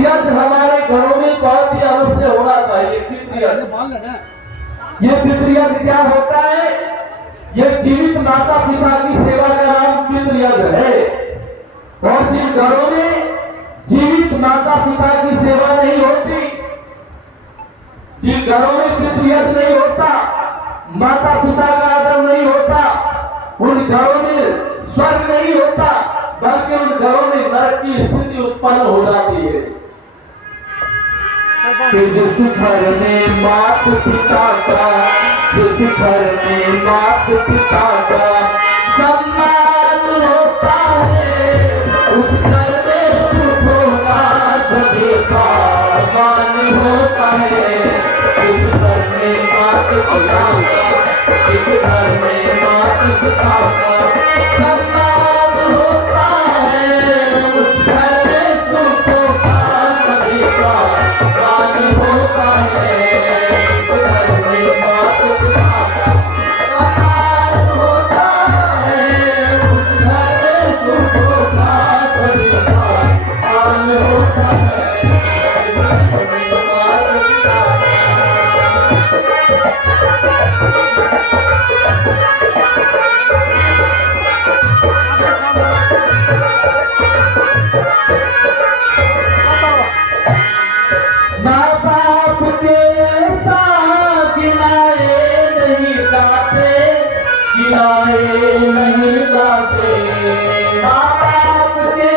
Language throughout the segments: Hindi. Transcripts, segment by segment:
पितृयज्ञ हमारे घरों में बहुत ही अवश्य होना चाहिए। पितृयज्ञ, ये पितृयज्ञ क्या होता है? ये जीवित माता पिता की सेवा का नाम पितृयज्ञ है। और जिन घरों में जीवित माता पिता की सेवा नहीं होती, जिन घरों में पितृयज्ञ नहीं होता, माता पिता का आदर नहीं होता, उन घरों में स्वर्ग नहीं होता, बल्कि उन घरों में नरक की स्थिति उत्पन्न हो जाती है। कि जिस घर में मात पिता का, जिस घर में मात पिता का सम्मान होता है, उस घर में सुखों का सभी सामान होता है। जिस घर में मात पिता का, जिस घर में मात पिता का सम्मान होता है, उस घर में सुखों का सभी सामान होता है। जिस घर में मात पिता का सम्मान होता है, उस घर में सुखों का सभी सामान होता है। जिस घर में मात पिता माँ बाप के साथ गिलाए नहीं जाते, गिलाए नहीं जाते। माँ बाप के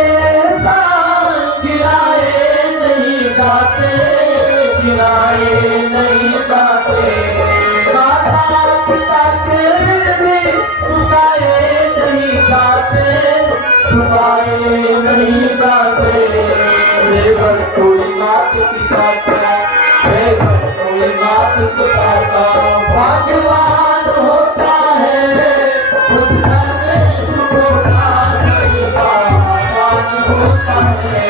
साथ गिलाए नहीं जाते, गिलाए नहीं जाते। माता पिता के भी चुकाए नहीं जाते, चुकाए नहीं जाते। बेगर कोई मात पिता का, बेगर कोई मात पिता का भाग्यवान होता है, उस घर में सुखों का सभी सामान होता है।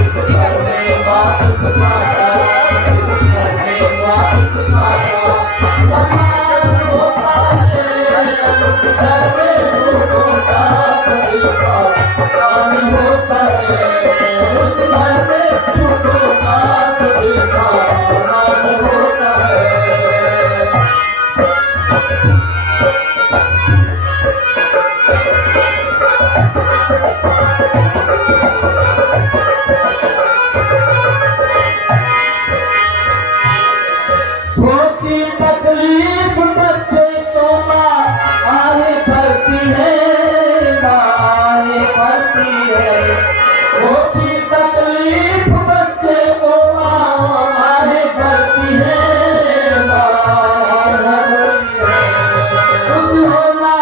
इस घर में मात पिता का, इस घर में मात पिता का सम्मान होता है, उस घर में सुखों का सभी सामान होता है। उस घर में सुखों का सभी सामान होता है। होती तकलीफ बच्चे को माँ आने पड़ती है, माँ आने पड़ती है। होती तकलीफ बच्चे को माँ आने पड़ती है, माँ आने पड़ती है। कुछ होना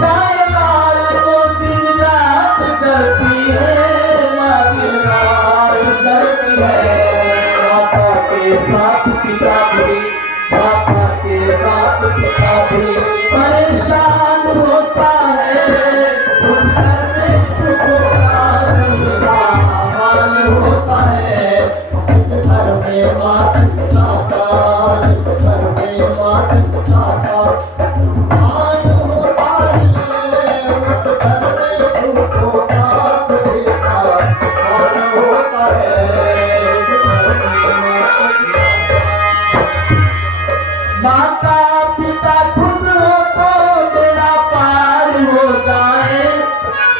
चाहे लाल को दिन रात करती है, माँ दिन रात करती है। माता के साथ पिता भी, माता के साथ पिता भी परेशान होता है, उस घर में सुखों का सभी सामान होता है। इस घर में माता पिता का, इस घर में माता पिता का सम्मान होता है, उस घर में सुखों का सभी सामान होता है। इस घर में माता पिता का, माता पिता खुश हो तो बेड़ा पार हो जाए,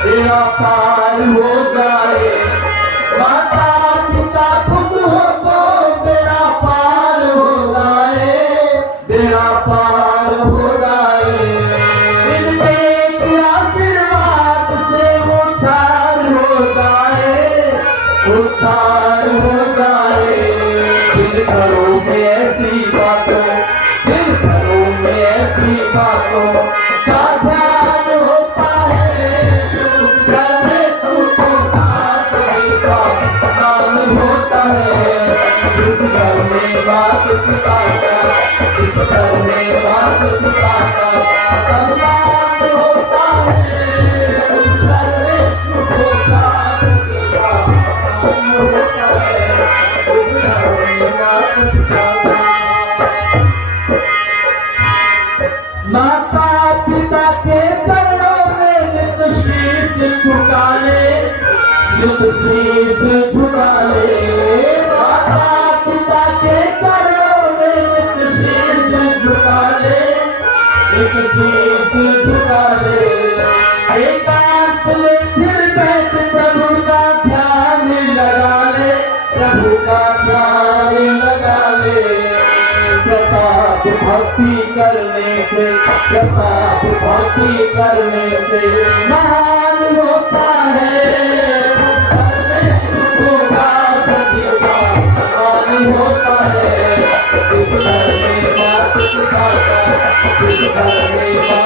बेड़ा पार हो जाए। माता पिता खुश हो तो बेड़ा पार हो जाए, बेड़ा पार हो जाए। इनके आशीर्वाद से उद्धार हो जाए, उद्धार हो जाए। जिन घरों में ऐसी बातों, जिन घरों में ऐसी बातों का ध्यान होता है, उस घर में सुखों का सभी सामान होता है। जिस घर में मात पिता का, जिस घर में मात पिता का सम्मान होता है, उस घर में सुखों का सभी सामान होता है। शीश झुका ले। एकांत में फिर बैठ प्रभु का ध्यान लगा ले, प्रभु का ध्यान लगा ले। प्रताप भक्ति करने से, प्रताप भक्ति करने से महान होता है। उस घर में सुखों का सभी सामान होता है। इस घर में बात सिखाता, इस घर में